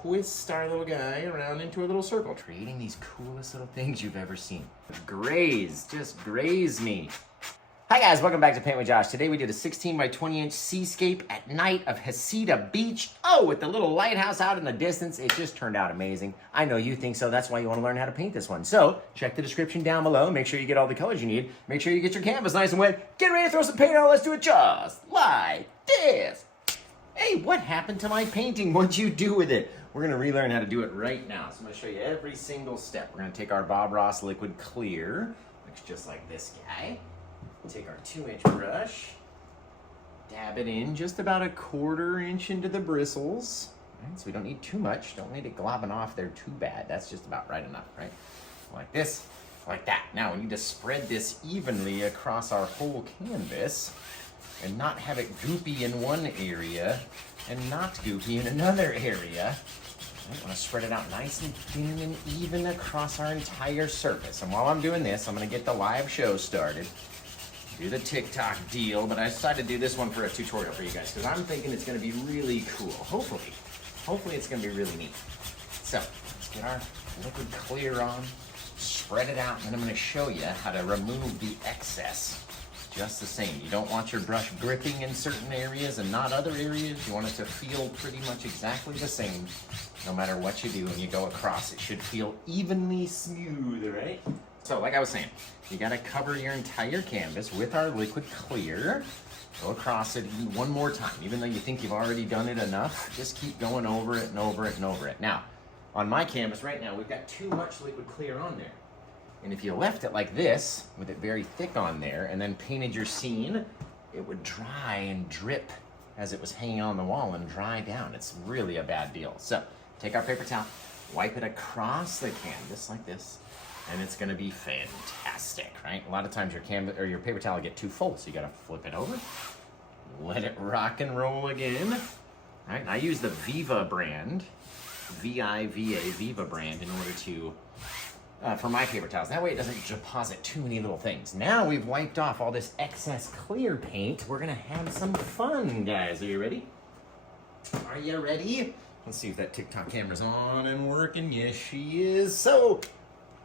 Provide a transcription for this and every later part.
twist our little guy around into a little circle, creating these coolest little things you've ever seen. Graze, just graze me. Hi guys, welcome back to Paint with Josh. Today we did a 16 by 20 inch seascape at night of Heceta Beach. Oh, with the little lighthouse out in the distance. It just turned out amazing. I know you think so. That's why you want to learn how to paint this one. So check the description down below. Make sure you get all the colors you need. Make sure you get your canvas nice and wet. Get ready to throw some paint on. Let's do it just like this. Hey, what happened to my painting? What'd you do with it? We're going to relearn how to do it right now. So I'm going to show you every single step. We're going to take our Bob Ross liquid clear. Looks just like this guy. Take our 2-inch brush, dab it in just about a 1/4 inch into the bristles. Right, so we don't need too much. Don't need it globbing off there too bad. That's just about right enough, right? Like this, like that. Now we need to spread this evenly across our whole canvas and not have it goopy in one area and not goopy in another area. I want to spread it out nice and thin and even across our entire surface. And while I'm doing this, I'm going to get the live show started. Do the TikTok deal, but I decided to do this one for a tutorial for you guys because I'm thinking it's going to be really cool. Hopefully it's going to be really neat. So let's get our liquid clear on, spread it out, and then I'm going to show you how to remove the excess just the same. You don't want your brush gripping in certain areas and not other areas. You want it to feel pretty much exactly the same no matter what you do when you go across. It should feel evenly smooth, right? So like I was saying, you gotta cover your entire canvas with our liquid clear. Go across it one more time. Even though you think you've already done it enough, just keep going over it and over it and over it. Now, on my canvas right now, we've got too much liquid clear on there. And if you left it like this, with it very thick on there, and then painted your scene, it would dry and drip as it was hanging on the wall and dry down. It's really a bad deal. So, take our paper towel, wipe it across the canvas like this, and it's gonna be fantastic, right? A lot of times your canvas or your paper towel will get too full, so you gotta flip it over, let it rock and roll again. All right, I use the Viva brand, V-I-V-A, Viva brand, in order to, for my paper towels. That way it doesn't deposit too many little things. Now we've wiped off all this excess clear paint, we're gonna have some fun, guys. Are you ready? Are you ready? Let's see if that TikTok camera's on and working. Yes, she is. So,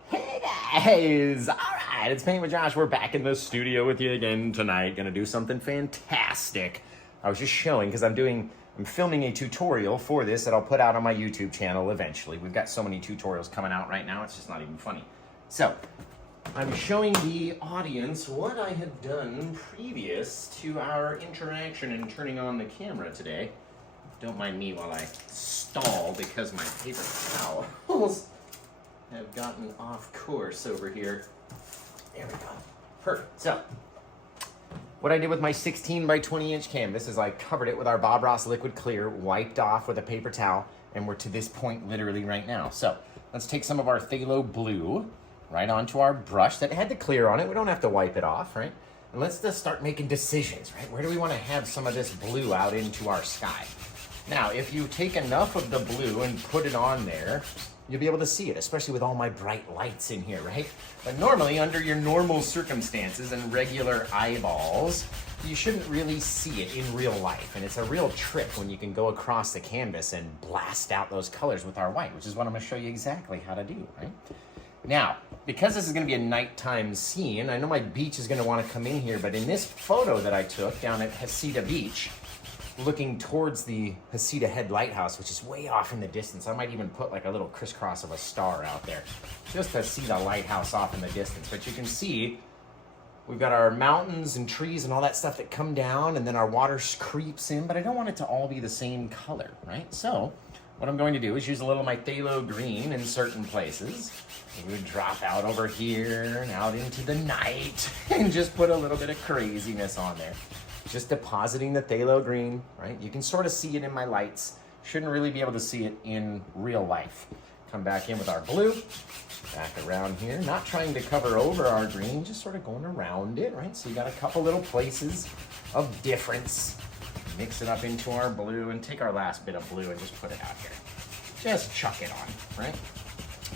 hey guys! Alright, it's Paint with Josh. We're back in the studio with you again tonight. Gonna do something fantastic. I was just showing, because I'm filming a tutorial for this that I'll put out on my YouTube channel eventually. We've got so many tutorials coming out right now, it's just not even funny. So, I'm showing the audience what I had done previous to our interaction and turning on the camera today. Don't mind me while I stall because my paper towels have gotten off course over here. There we go. Perfect. So, what I did with my 16 by 20 inch canvas is I covered it with our Bob Ross liquid clear, wiped off with a paper towel, and we're to this point literally right now. So, let's take some of our phthalo blue right onto our brush that had the clear on it. We don't have to wipe it off, right? And let's just start making decisions, right? Where do we want to have some of this blue out into our sky? Now, if you take enough of the blue and put it on there, you'll be able to see it, especially with all my bright lights in here, right? But normally, under your normal circumstances and regular eyeballs, you shouldn't really see it in real life. And it's a real trick when you can go across the canvas and blast out those colors with our white, which is what I'm gonna show you exactly how to do, right? Now, because this is gonna be a nighttime scene, I know my beach is gonna wanna come in here, but in this photo that I took down at Heceta Beach, looking towards the Heceta Head Lighthouse, which is way off in the distance. I might even put like a little crisscross of a star out there just to see the lighthouse off in the distance. But you can see we've got our mountains and trees and all that stuff that come down, and then our water creeps in, but I don't want it to all be the same color, right? So what I'm going to do is use a little of my phthalo green in certain places. We would drop out over here and out into the night and just put a little bit of craziness on there. Just depositing the phthalo green, right? You can sort of see it in my lights. Shouldn't really be able to see it in real life. Come back in with our blue, back around here. Not trying to cover over our green, just sort of going around it, right? So you got a couple little places of difference. Mix it up into our blue and take our last bit of blue and just put it out here. Just chuck it on, right?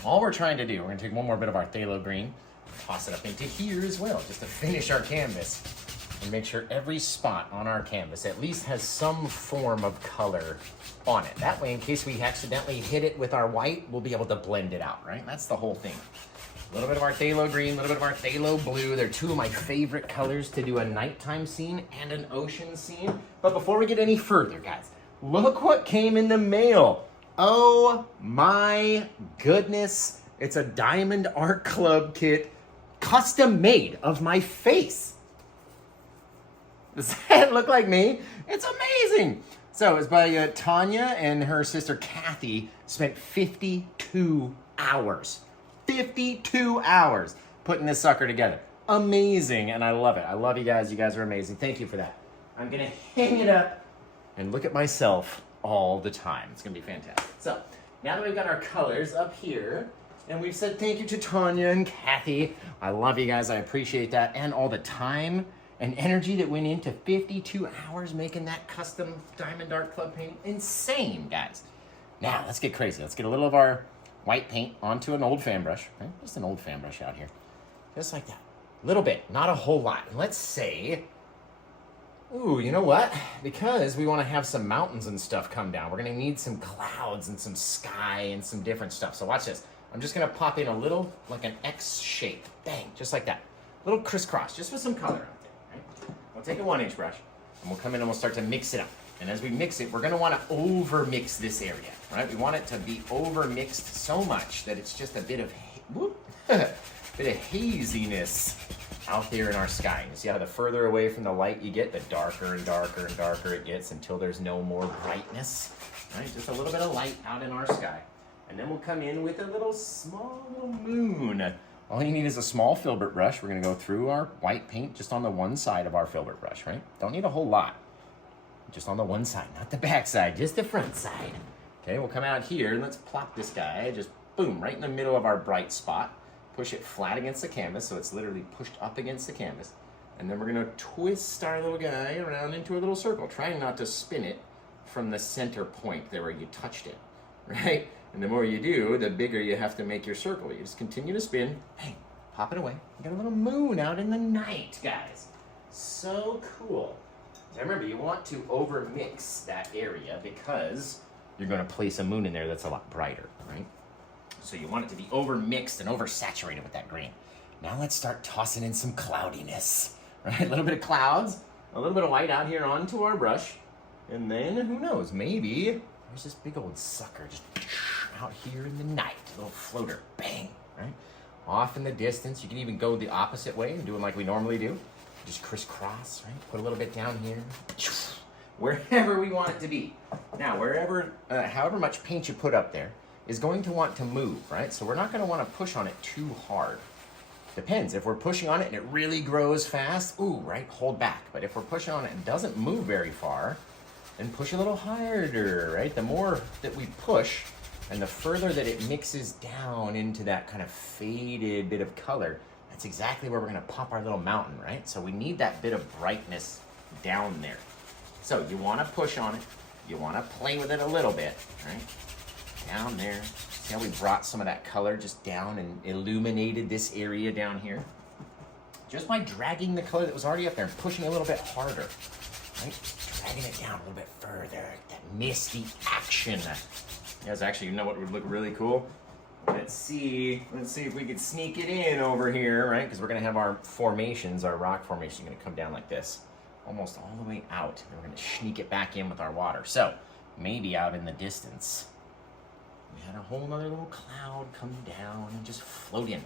All we're trying to do, we're gonna take one more bit of our phthalo green, toss it up into here as well, just to finish our canvas. and make sure every spot on our canvas at least has some form of color on it. That way, in case we accidentally hit it with our white, we'll be able to blend it out, right? That's the whole thing. A little bit of our phthalo green, a little bit of our phthalo blue. They're two of my favorite colors to do a nighttime scene and an ocean scene. But before we get any further, guys, look what came in the mail. Oh my goodness. It's a Diamond Art Club kit, custom made of my face. Does that look like me? It's amazing. So it's by Tanya, and her sister Kathy spent 52 hours. 52 hours putting this sucker together. Amazing, and I love it. I love you guys. You guys are amazing. Thank you for that. I'm gonna hang it up and look at myself all the time. It's gonna be fantastic. So now that we've got our colors up here, and we've said thank you to Tanya and Kathy, I love you guys. I appreciate that, and all the time and energy that went into 52 hours making that custom Diamond Art Club painting. Insane, guys. Now let's get crazy. Let's get a little of our white paint onto an old fan brush. Okay? Just an old fan brush out here. Just like that. A little bit, not a whole lot. And let's say, ooh, you know what? Because we want to have some mountains and stuff come down, we're going to need some clouds and some sky and some different stuff. So watch this. I'm just going to pop in a little, like an X shape. Bang, just like that. A little crisscross, just with some color out there. Right? We'll take a 1-inch brush, and we'll come in and we'll start to mix it up. And as we mix it, we're going to want to over-mix this area, right? We want it to be over-mixed so much that it's just a bit of, bit of haziness out there in our sky. You see how the further away from the light you get, the darker and darker and darker it gets until there's no more brightness, right? Just a little bit of light out in our sky. And then we'll come in with a little small little moon. All you need is a small filbert brush. We're going to go through our white paint just on the one side of our filbert brush, right? Don't need a whole lot. Just on the one side, not the back side, just the front side. Okay, we'll come out here and let's plop this guy, just boom, right in the middle of our bright spot. Push it flat against the canvas, so it's literally pushed up against the canvas. And then we're gonna twist our little guy around into a little circle, trying not to spin it from the center point there where you touched it, right? And the more you do, the bigger you have to make your circle. You just continue to spin, bang, pop it away. You got a little moon out in the night, guys. So cool. Now remember, you want to over mix that area because you're going to place a moon in there that's a lot brighter, right? So you want it to be over mixed and over saturated with that green. Now let's start tossing in some cloudiness, right? A little bit of clouds, a little bit of white out here onto our brush, and then who knows, maybe there's this big old sucker just out here in the night, a little floater, bang, right? Off in the distance. You can even go the opposite way and do it like we normally do. Just crisscross, right? Put a little bit down here, wherever we want it to be. Now, wherever, however much paint you put up there is going to want to move, right? So we're not going to want to push on it too hard. Depends. If we're pushing on it and it really grows fast, ooh, right? Hold back. But if we're pushing on it and it doesn't move very far, then push a little harder, right? The more that we push and the further that it mixes down into that kind of faded bit of color, that's exactly where we're going to pop our little mountain, right? So we need that bit of brightness down there. So you want to push on it. You want to play with it a little bit, right? Down there. See how we brought some of that color just down and illuminated this area down here? Just by dragging the color that was already up there and pushing a little bit harder, right? Dragging it down a little bit further. That misty action. You guys actually, you know what would look really cool? Let's see if we could sneak it in over here, right? Because we're gonna have our formations, our rock formation, gonna come down like this, almost all the way out. And we're gonna sneak it back in with our water. So maybe out in the distance, we had a whole nother little cloud come down and just float in.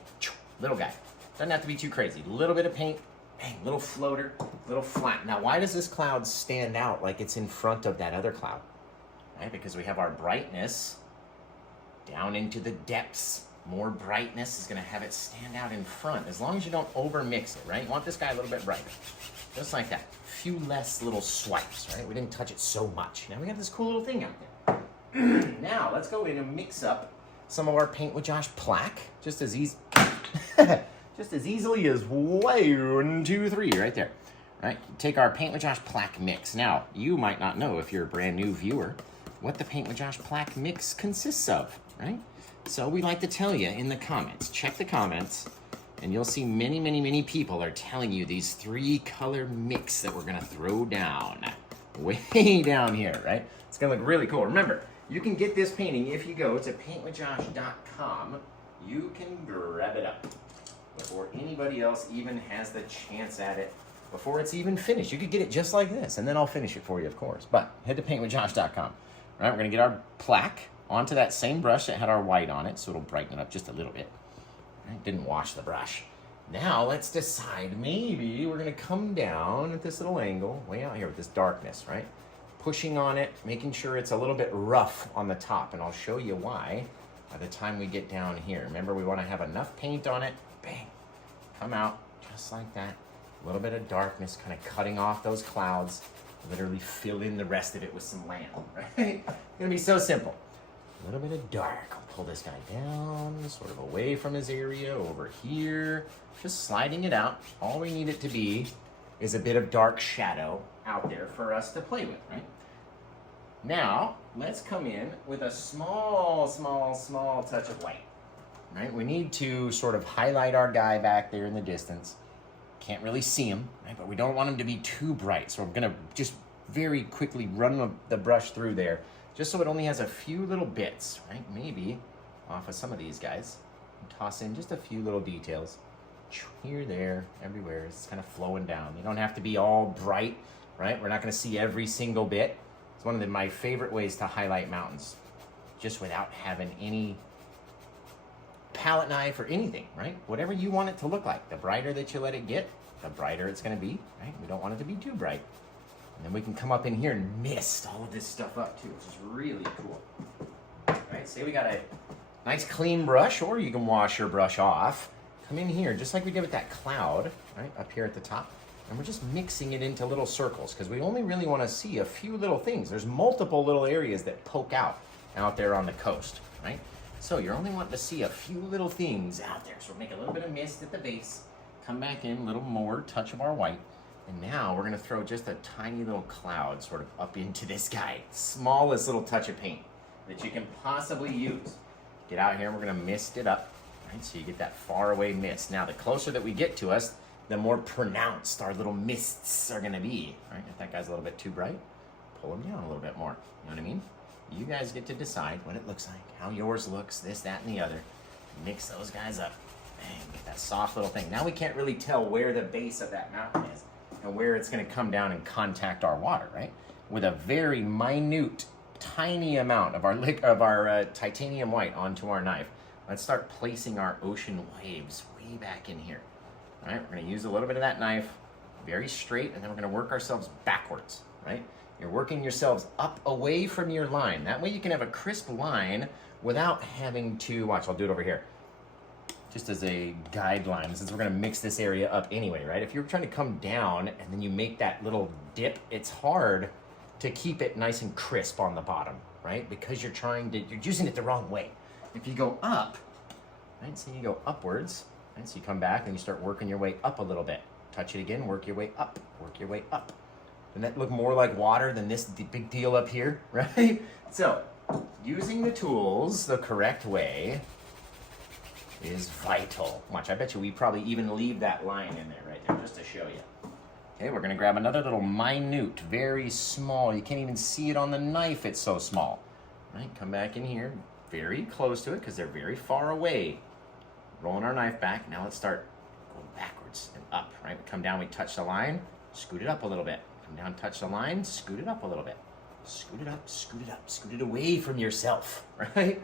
Little guy. Doesn't have to be too crazy. A little bit of paint, bang, little floater, little flat. Now, why does this cloud stand out like it's in front of that other cloud? Right? Because we have our brightness down into the depths. More brightness is going to have it stand out in front, as long as you don't over mix it, right? You want this guy a little bit brighter, just like that. A few less little swipes, right? We didn't touch it so much. Now we got this cool little thing out there. Now let's go in and mix up some of our Paint with Josh plaque, just as easy, just as easily as 1, 2, 3, right there. Right? Take our Paint with Josh plaque mix. Now you might not know, if you're a brand new viewer, what the Paint with Josh plaque mix consists of, right? So we like to tell you in the comments. Check the comments And you'll see many, many, many people are telling you these 3-color mix that we're gonna throw down. Way down here, right? It's gonna look really cool. Remember, you can get this painting if you go to PaintWithJosh.com. You can grab it up before anybody else even has the chance at it, before it's even finished. You could get it just like this, and then I'll finish it for you, of course. But head to PaintWithJosh.com. All right, we're gonna get our plaque onto that same brush that had our white on it, so it'll brighten it up just a little bit. Right? Didn't wash the brush. Now let's decide, maybe we're gonna come down at this little angle, way out here with this darkness, right? Pushing on it, making sure it's a little bit rough on the top, and I'll show you why by the time we get down here. Remember, we wanna have enough paint on it, bang, come out just like that. A little bit of darkness, kind of cutting off those clouds, literally fill in the rest of it with some land, right? It's gonna be so simple. A little bit of dark. I'll pull this guy down, sort of away from his area, over here. Just sliding it out. All we need it to be is a bit of dark shadow out there for us to play with, right? Now, let's come in with a small, small, small touch of white, right? We need to sort of highlight our guy back there in the distance. Can't really see him, right? But we don't want him to be too bright. So I'm gonna just very quickly run the brush through there, just so it only has a few little bits, right? Maybe off of some of these guys. Toss in just a few little details. Here, there, everywhere. It's kind of flowing down. You don't have to be all bright, right? We're not gonna see every single bit. It's one of my favorite ways to highlight mountains, just without having any palette knife or anything, right? Whatever you want it to look like. The brighter that you let it get, the brighter it's gonna be, right? We don't want it to be too bright. And then we can come up in here and mist all of this stuff up too, which is really cool. All right, say we got a nice clean brush, or you can wash your brush off. Come in here, just like we did with that cloud, right, up here at the top. And we're just mixing it into little circles, because we only really want to see a few little things. There's multiple little areas that poke out there on the coast, right? So you're only wanting to see a few little things out there. So we'll make a little bit of mist at the base, come back in, a little more touch of our white. And now we're gonna throw just a tiny little cloud sort of up into this guy. Smallest little touch of paint that you can possibly use. Get out here and we're gonna mist it up, right? So you get that far away mist. Now the closer that we get to us, the more pronounced our little mists are gonna be, right? If that guy's a little bit too bright, pull him down a little bit more, you know what I mean? You guys get to decide what it looks like, how yours looks, this, that, and the other. Mix those guys up. Bang, get that soft little thing. Now we can't really tell where the base of that mountain is and where it's gonna come down and contact our water, right? With a very minute, tiny amount of our titanium white onto our knife, let's start placing our ocean waves way back in here. All right, we're gonna use a little bit of that knife, very straight, and then we're gonna work ourselves backwards, right? You're working yourselves up away from your line. That way you can have a crisp line without having to, watch, I'll do it over here. Just as a guideline, since we're gonna mix this area up anyway, right? If you're trying to come down and then you make that little dip, it's hard to keep it nice and crisp on the bottom, right? Because you're using it the wrong way. If you go up, right, so you go upwards, right? So you come back and you start working your way up a little bit. Touch it again, work your way up, work your way up. Doesn't that look more like water than this big deal up here, right? So, using the tools the correct way is vital. Watch, I bet you we probably even leave that line in there right there just to show you. Okay, we're gonna grab another little minute, very small, you can't even see it on the knife, it's so small. Right, come back in here, very close to it because they're very far away. Rolling our knife back, now let's start going backwards and up, right? We come down, we touch the line, scoot it up a little bit. Come down, touch the line, scoot it up a little bit. Scoot it up, scoot it up, scoot it away from yourself, right?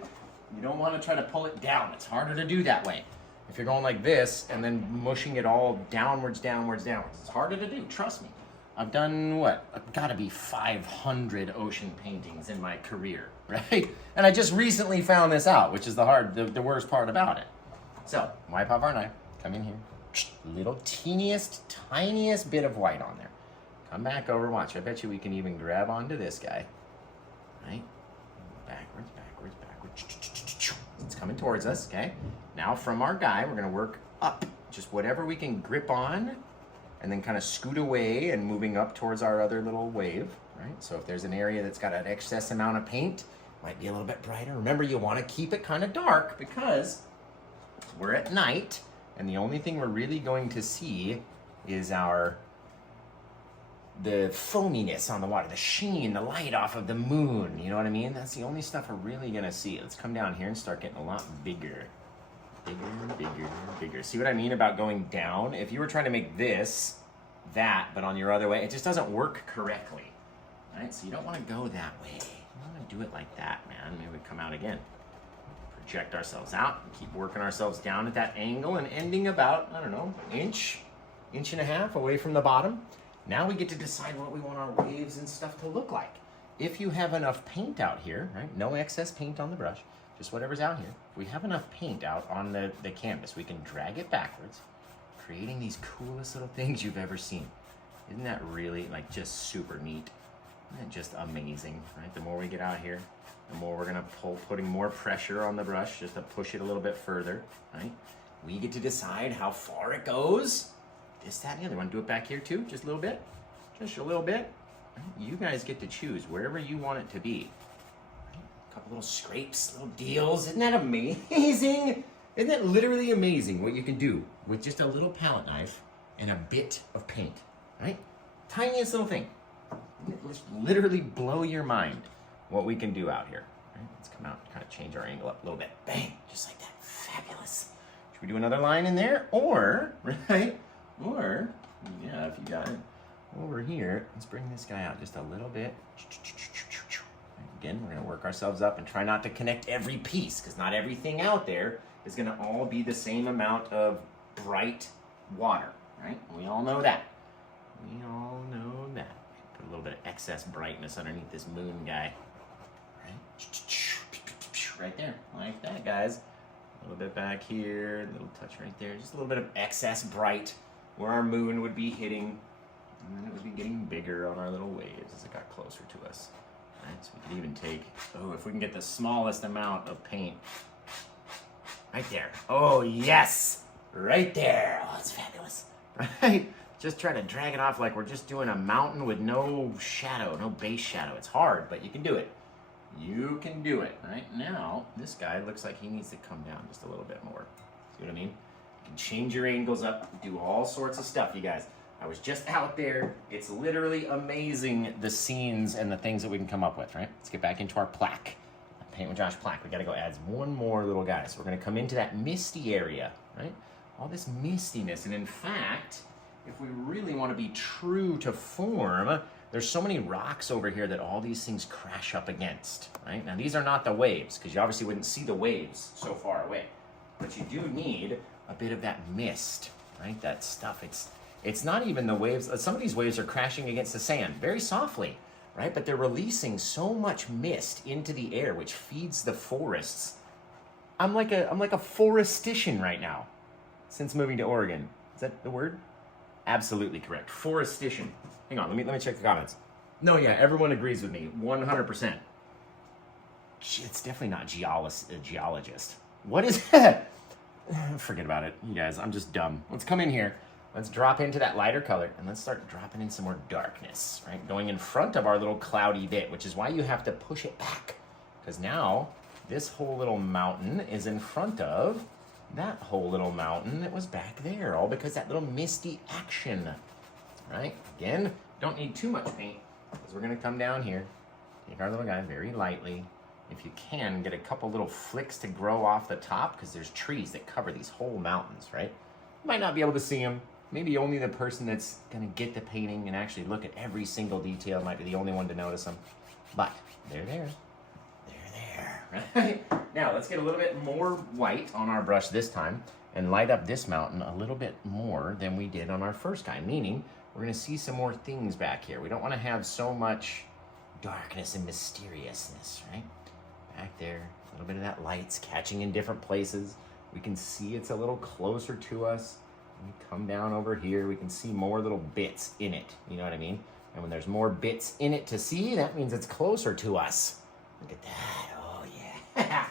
You don't want to try to pull it down. It's harder to do that way. If you're going like this and then mushing it all downwards, downwards, downwards, it's harder to do, trust me. I've done what? I've gotta be 500 ocean paintings in my career, right? And I just recently found this out, which is the worst part about it. So, wipe off our knife, come in here, little teeniest, tiniest bit of white on there. Come back over, watch, I bet you we can even grab onto this guy, right? Backwards, backwards, backwards. It's coming towards us, okay? Now from our guy, we're gonna work up, just whatever we can grip on, and then kind of scoot away and moving up towards our other little wave, right? So if there's an area that's got an excess amount of paint, might be a little bit brighter. Remember, you wanna keep it kind of dark because we're at night, And the only thing we're really going to see is the foaminess on the water, the sheen, the light off of the moon. You know what I mean? That's the only stuff we're really gonna see. Let's come down here and start getting a lot bigger. Bigger, bigger, bigger. See what I mean about going down? If you were trying to make this, that, but on your other way, it just doesn't work correctly. Right? So you don't want to go that way. You want to do it like that, man. Maybe we come out again. Project ourselves out, keep working ourselves down at that angle and ending about, I don't know, an inch and a half away from the bottom. Now we get to decide what we want our waves and stuff to look like. If you have enough paint out here, right? No excess paint on the brush, just whatever's out here. If we have enough paint out on the canvas, we can drag it backwards, creating these coolest little things you've ever seen. Isn't that really like just super neat? Isn't it just amazing, right? The more we get out here, the more we're gonna putting more pressure on the brush just to push it a little bit further, right? We get to decide how far it goes. This, that, and the other. Want to do it back here too? Just a little bit? Just a little bit? Right? You guys get to choose wherever you want it to be. Right? A couple little scrapes, little deals. Isn't that amazing? Isn't that literally amazing what you can do with just a little palette knife and a bit of paint, right? Tiniest little thing. Just literally blow your mind what we can do out here. Right? Let's come out and kind of change our angle up a little bit. Bang, just like that. Fabulous. Should we do another line in there? Or, right? Or, yeah, if you got it over here, let's bring this guy out just a little bit. Again, we're gonna work ourselves up and try not to connect every piece, because not everything out there is gonna all be the same amount of bright water, right? We all know that. We all know that. Put a little bit of excess brightness underneath this moon guy. Right there, like that, guys. A little bit back here, a little touch right there. Just a little bit of excess bright where our moon would be hitting. And then it would be getting bigger on our little waves as it got closer to us. Right, so we could even take, oh, if we can get the smallest amount of paint. Right there. Oh, yes! Right there. Oh, it's fabulous. Right? Just try to drag it off like we're just doing a mountain with no shadow, no base shadow. It's hard, but you can do it. You can do it. Right now, this guy looks like he needs to come down just a little bit more. See what I mean? You can change your angles up, do all sorts of stuff, you guys. I was just out there. It's literally amazing, the scenes and the things that we can come up with, right? Let's get back into our plaque. Paint with Josh plaque. We gotta go add one more little guy. So we're gonna come into that misty area, right? All this mistiness. And in fact, if we really want to be true to form, there's so many rocks over here that all these things crash up against, right? Now these are not the waves, because you obviously wouldn't see the waves so far away. But you do need a bit of that mist, right? That stuff. It's not even the waves. Some of these waves are crashing against the sand very softly, right? But they're releasing so much mist into the air, which feeds the forests. I'm like a forestician right now since moving to Oregon. Is that the word? Absolutely correct. Forestician. Hang on, let me check the comments. No, yeah, everyone agrees with me, 100%. It's definitely not a geologist. What is that? Forget about it, you guys, I'm just dumb. Let's come in here. Let's drop into that lighter color, and let's start dropping in some more darkness, right? Going in front of our little cloudy bit, which is why you have to push it back. Because now, this whole little mountain is in front of that whole little mountain that was back there, all because that little misty action, right? Again, don't need too much paint, because we're gonna come down here, take our little guy very lightly. If you can, get a couple little flicks to grow off the top, because there's trees that cover these whole mountains, right? You might not be able to see them. Maybe only the person that's gonna get the painting and actually look at every single detail might be the only one to notice them. But they're there. They're there, right? Now let's get a little bit more white on our brush this time and light up this mountain a little bit more than we did on our first guy, meaning we're gonna see some more things back here. We don't wanna have so much darkness and mysteriousness, right? Back there, a little bit of that light's catching in different places. We can see it's a little closer to us. When we come down over here, we can see more little bits in it, you know what I mean? And when there's more bits in it to see, that means it's closer to us. Look at that, oh yeah.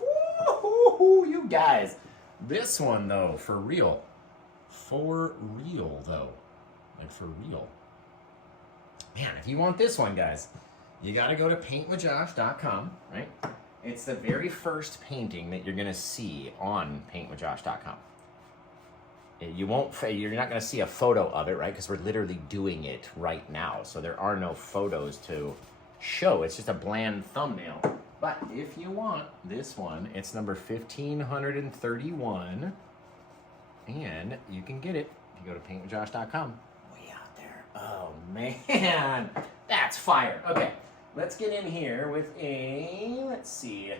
Woo-hoo, you guys. This one though, for real though, like for real. Man, if you want this one, guys, you gotta go to PaintWithJosh.com, right? It's the very first painting that you're gonna see on PaintWithJosh.com. You're not going to see a photo of it, right? Because we're literally doing it right now. So there are no photos to show. It's just a bland thumbnail. But if you want this one, it's number 1531. And you can get it if you go to paintwithjosh.com. Way out there. Oh, man. That's fire. Okay, let's get in here with let's see.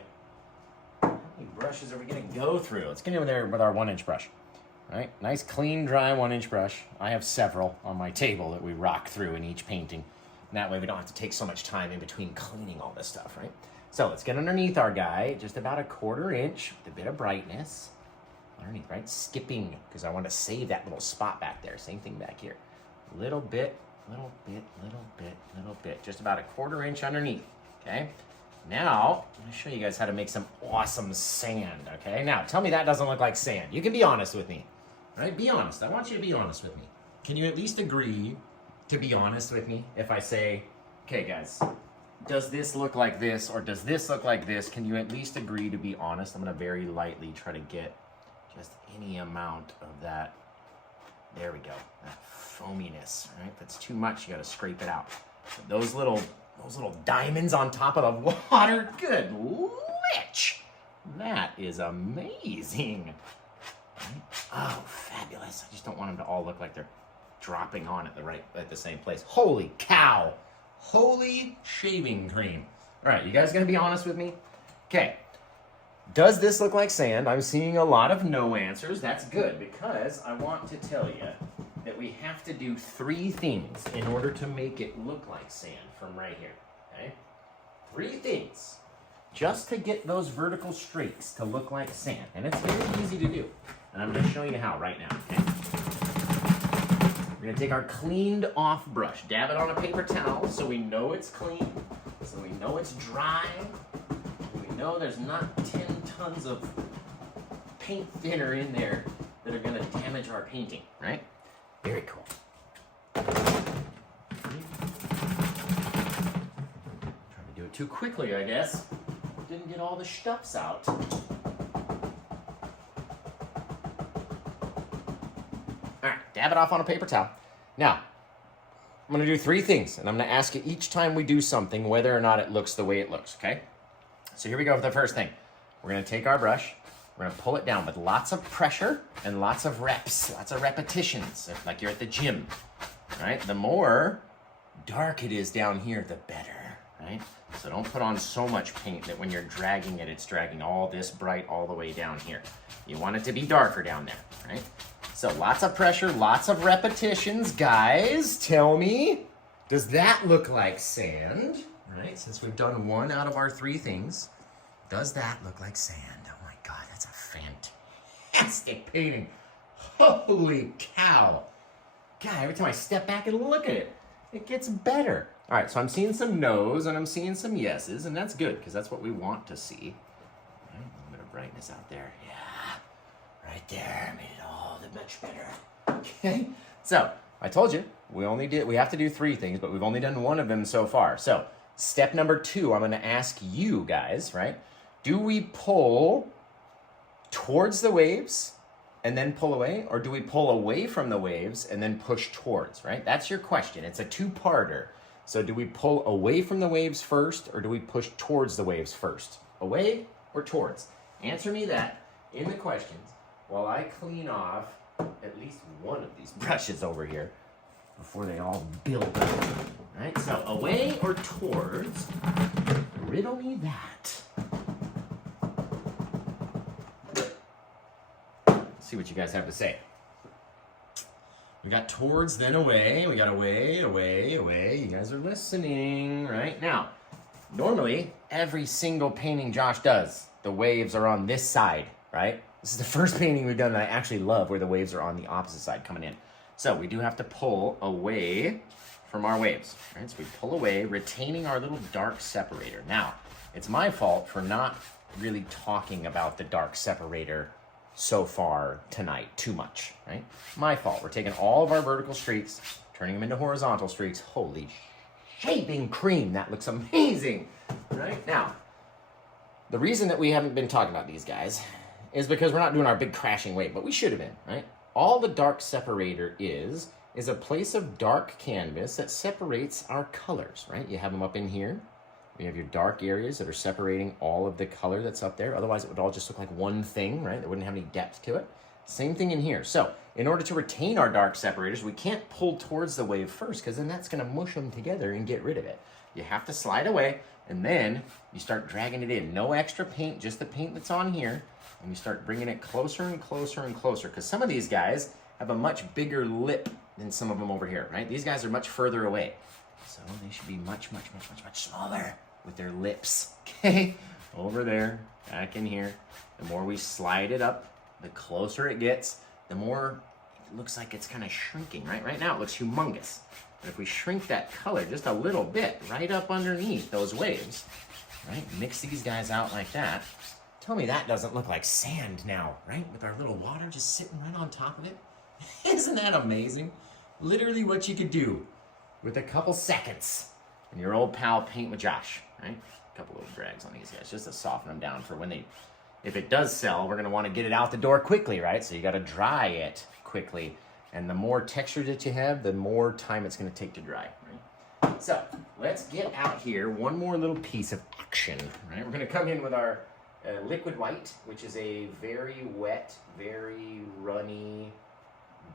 How many brushes are we going to go through? Let's get in there with our 1-inch brush. All right, nice, clean, dry 1-inch brush. I have several on my table that we rock through in each painting. And that way we don't have to take so much time in between cleaning all this stuff, right? So let's get underneath our guy, just about a 1/4 inch with a bit of brightness. Underneath, right? Skipping, because I want to save that little spot back there. Same thing back here. Little bit, little bit, little bit, little bit. Just about a 1/4 inch underneath, okay? Now, I'm going to show you guys how to make some awesome sand, okay? Now, tell me that doesn't look like sand. You can be honest with me, right? Be honest. I want you to be honest with me. Can you at least agree to be honest with me if I say, okay, guys, does this look like this or does this look like this? Can you at least agree to be honest? I'm going to very lightly try to get just any amount of that. There we go. That foaminess, right? If it's too much, you got to scrape it out. But those little diamonds on top of the water, good lich. That is amazing. Right? Oh, fabulous. I just don't want them to all look like they're dropping on at the same place. Holy cow. Holy shaving cream. All right, you guys gonna be honest with me? Okay. Does this look like sand? I'm seeing a lot of no answers. That's good, because I want to tell you that we have to do 3 things in order to make it look like sand from right here, okay? 3 things just to get those vertical streaks to look like sand. And it's very easy to do. And I'm gonna show you how right now, okay? We're gonna take our cleaned off brush, dab it on a paper towel so we know it's clean, so we know it's dry, so we know there's not 10 tons of paint thinner in there that are gonna damage our painting, right? Very cool. Trying to do it too quickly, I guess. Didn't get all the stuffs out. All right, dab it off on a paper towel. Now, I'm gonna do 3 things, and I'm gonna ask you each time we do something whether or not it looks the way it looks, okay? So here we go for the first thing. We're gonna take our brush, we're gonna pull it down with lots of pressure and lots of reps, lots of repetitions, like you're at the gym, right? The more dark it is down here, the better, right? So don't put on so much paint that when you're dragging it, it's dragging all this bright all the way down here. You want it to be darker down there, right? So lots of pressure, lots of repetitions. Guys, tell me, does that look like sand? Right, since we've done 1 out of our 3 things, does that look like sand? Oh my God, that's a fantastic painting. Holy cow. God, every time I step back and look at it, it gets better. All right, so I'm seeing some no's and I'm seeing some yeses, and that's good because that's what we want to see. Right, a little bit of brightness out there. Yeah, right there, made it all that much better. Okay, so I told you we have to do 3 things, but we've only done 1 of them so far. So step number 2, I'm going to ask you guys, right? Do we pull towards the waves and then pull away, or do we pull away from the waves and then push towards, right? That's your question. It's a 2-parter. So do we pull away from the waves first, or do we push towards the waves first? Away or towards? Answer me that in the questions while I clean off at least one of these brushes over here before they all build up. All right, so away or towards? Riddle me that. Let's see what you guys have to say. We got towards, then away. We got away, away, away. You guys are listening, right? Now, normally, every single painting Josh does, the waves are on this side, right? This is the first painting we've done that I actually love, where the waves are on the opposite side coming in. So we do have to pull away from our waves, right? So we pull away, retaining our little dark separator. Now, it's my fault for not really talking about the dark separator so far tonight too much, right? My fault. We're taking all of our vertical streaks, turning them into horizontal streaks. Holy shaving cream, that looks amazing, right? Now, the reason that we haven't been talking about these guys is because we're not doing our big crashing wave, but we should have been, right? all the dark separator is a place of dark canvas that separates our colors, right? You have them up in here. You have your dark areas that are separating all of the color that's up there. Otherwise, it would all just look like one thing, right? It wouldn't have any depth to it. Same thing in here. So in order to retain our dark separators, we can't pull towards the wave first because then that's going to mush them together and get rid of it. You have to slide away, and then you start dragging it in. No extra paint, just the paint that's on here. And you start bringing it closer and closer and closer because some of these guys have a much bigger lip than some of them over here, right? These guys are much further away. So they should be much smaller with their lips, okay? Over there, back in here. The more we slide it up, the closer it gets, the more it looks like it's kind of shrinking, right? Right now it looks humongous. But if we shrink that color just a little bit right up underneath those waves, right? Mix these guys out like that. Tell me that doesn't look like sand now, right? With our little water just sitting right on top of it. Isn't that amazing? Literally what you could do with a couple seconds. And your old pal Paint with Josh, right? A couple little drags on these guys just to soften them down for when they, if it does sell, we're gonna wanna get it out the door quickly, right? So you gotta dry it quickly. And the more texture that you have, the more time it's gonna take to dry, right? So let's get out here one more little piece of action, right? We're gonna come in with our liquid white, which is a very wet, very runny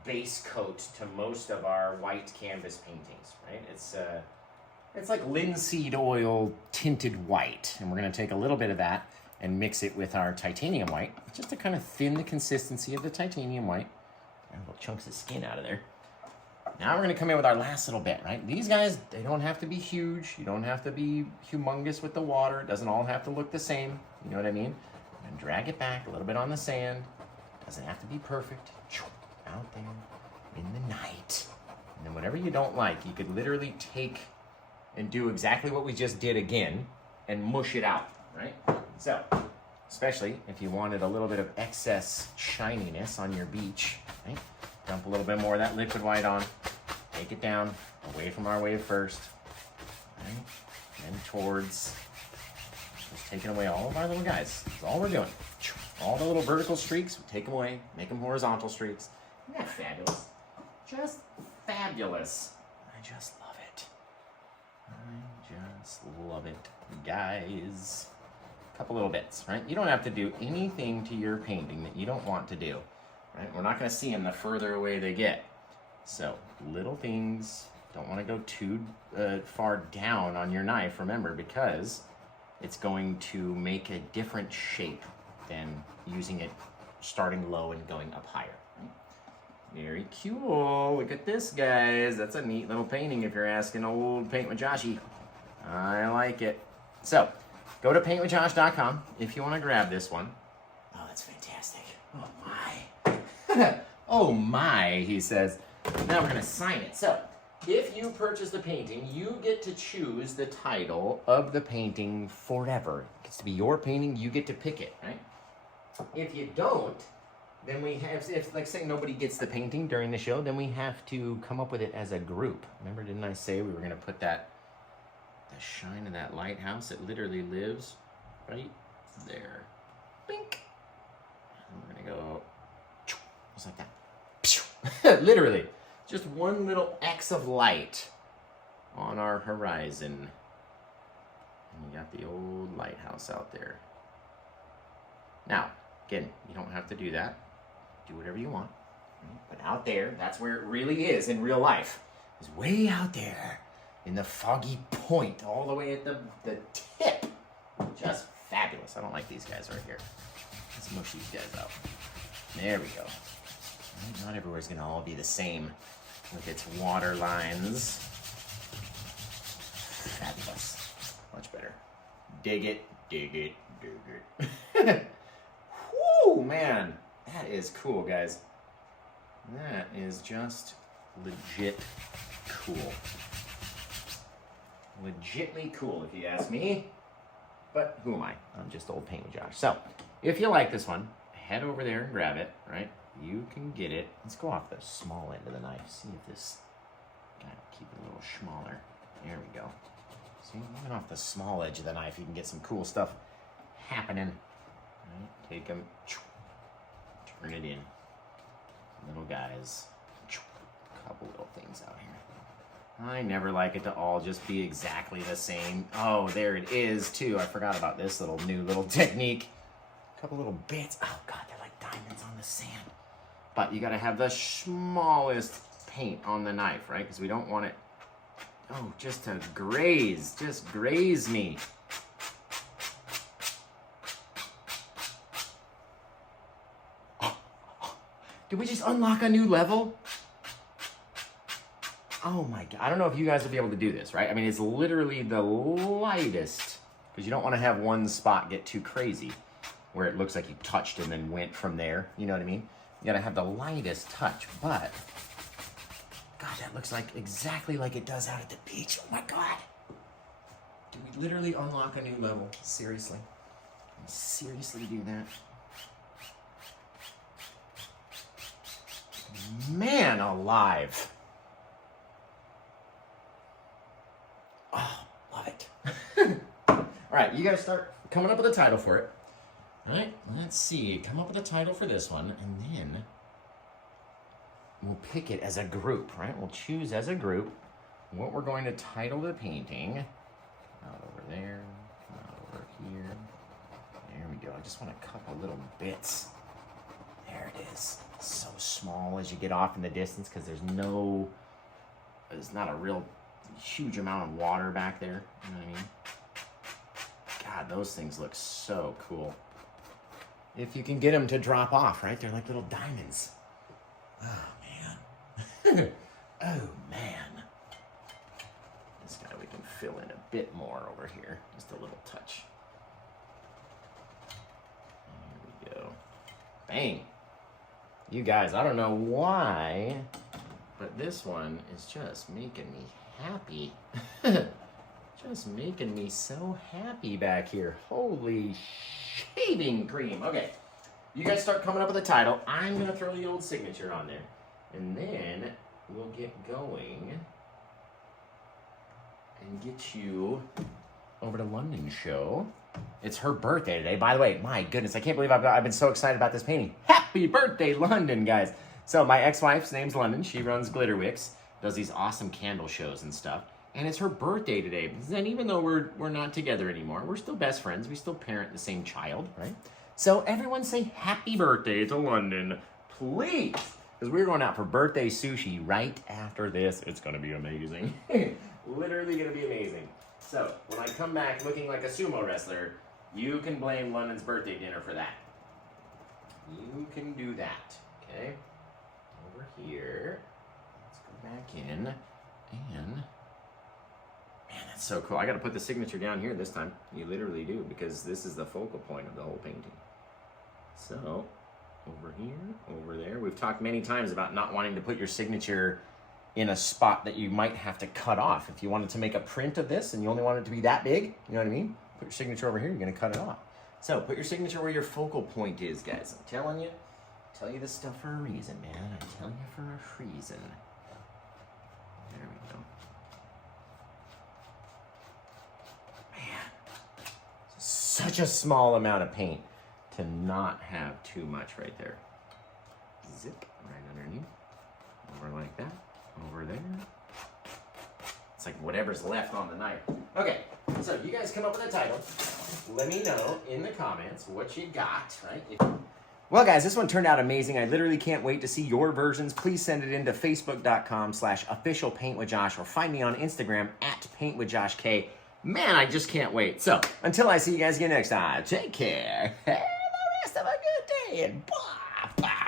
base coat to most of our white canvas paintings, right? It's like linseed oil tinted white, and we're gonna take a little bit of that and mix it with our titanium white, just to kind of thin the consistency of the titanium white. Little chunks of skin out of there. Now we're gonna come in with our last little bit, right? These guys, they don't have to be huge. You don't have to be humongous with the water. It doesn't all have to look the same. You know what I mean? And drag it back a little bit on the sand. Doesn't have to be perfect. Out there in the night. And then whatever you don't like, you could literally take and do exactly what we just did again and mush it out, right? So, especially if you wanted a little bit of excess shininess on your beach, right? Dump a little bit more of that liquid white on, take it down, away from our wave first, right? Then towards, just taking away all of our little guys. That's all we're doing. All the little vertical streaks, we take them away, make them horizontal streaks. Isn't that fabulous? Just fabulous. I just love it. I just love it, guys. Couple little bits, right? You don't have to do anything to your painting that you don't want to do, right? We're not going to see them the further away they get. So little things, don't want to go too far down on your knife, remember, because it's going to make a different shape than using it starting low and going up higher. Right? Very cool. Look at this, guys. That's a neat little painting if you're asking old Paint with Joshy. I like it. So go to PaintWithJosh.com if you want to grab this one. Oh, that's fantastic. Oh, my. Oh, my, he says. Now we're going to sign it. So, if you purchase the painting, you get to choose the title of the painting forever. It gets to be your painting. You get to pick it, right? If you don't, then we have, if, like, say nobody gets the painting during the show, then we have to come up with it as a group. Remember, didn't I say we were going to put that, the shine of that lighthouse? It literally lives right there. Bink. And we're going to go just like that. Literally. Just one little X of light on our horizon. And you got the old lighthouse out there. Now, again, you don't have to do that. Do whatever you want. But out there, that's where it really is in real life. It's way out there in the foggy point, all the way at the tip. Just fabulous. I don't like these guys right here. Let's mush these guys out. There we go. Not everywhere's going to all be the same with its water lines. Fabulous. Much better. Dig it, dig it, dig it. Whoo, man. That is cool, guys. That is just legit cool. Legitly cool, if you ask me. But who am I? I'm just old Paint with Josh. So, if you like this one, head over there and grab it, right? You can get it. Let's go off the small end of the knife. See if this, gotta keep it a little smaller. There we go. See, even off the small edge of the knife, you can get some cool stuff happening. Right? Take them, turn it in. little guys. A couple little things out here. I never like it to all just be exactly the same. Oh, there it is too. I forgot about this new little technique. A couple little bits. Oh God, they're like diamonds on the sand. But you gotta have the smallest paint on the knife, right? Because we don't want it, oh, just to graze me. Did we just unlock a new level? Oh my God, I don't know if you guys will be able to do this, right? I mean, it's literally the lightest, because you don't want to have one spot get too crazy where it looks like you touched and then went from there, you know what I mean? You gotta have the lightest touch, but God, that looks like exactly like it does out at the beach. Oh my God. Did we literally unlock a new level? Seriously? Can we seriously do that? Man alive. Oh, love it. All right, you guys start coming up with a title for it. All right, let's see. Come up with a title for this one, and then we'll pick it as a group, right? We'll choose as a group what we're going to title the painting. Out over there, out over here. There we go. I just want a couple little bits. There it is. So small as you get off in the distance because there's not a real huge amount of water back there. You know what I mean? God, those things look so cool. If you can get them to drop off, right? They're like little diamonds. Oh, man. Oh, man. This guy we can fill in a bit more over here. Just a little touch. There we go. Bang. You guys, I don't know why, but this one is just making me happy. Just making me so happy back here. Holy shaving cream. Okay, you guys start coming up with a title. I'm going to throw the old signature on there. And then we'll get going and get you over to London show. It's her birthday today. By the way, my goodness, I can't believe I've been so excited about this painting. Happy birthday, London, guys. So my ex-wife's name's London. She runs Glitter Wicks, does these awesome candle shows and stuff. And it's her birthday today. And even though we're not together anymore, we're still best friends. We still parent the same child, right? So everyone say happy birthday to London, please. Because we're going out for birthday sushi right after this. It's going to be amazing. Literally going to be amazing. So when I come back looking like a sumo wrestler, you can blame London's birthday dinner for that. You can do that, okay? Over here. Let's go back in and... Man, that's so cool. I got to put the signature down here this time. You literally do, because this is the focal point of the whole painting. So, over here, over there. We've talked many times about not wanting to put your signature in a spot that you might have to cut off. If you wanted to make a print of this and you only want it to be that big, you know what I mean? Put your signature over here, you're going to cut it off. So, put your signature where your focal point is, guys. I'm telling you. I tell you this stuff for a reason, man. I tell you for a reason. There we go. Such a small amount of paint to not have too much right there. Zip right underneath. Over like that. Over there. It's like whatever's left on the knife. Okay, so you guys come up with a title. Let me know in the comments what you got, right? Well, guys, this one turned out amazing. I literally can't wait to see your versions. Please send it into facebook.com/officialpaintwithjosh or find me on Instagram @paintwithjoshk. Man, I just can't wait. So, until I see you guys again next time, take care. Have the rest of a good day, and blah, blah.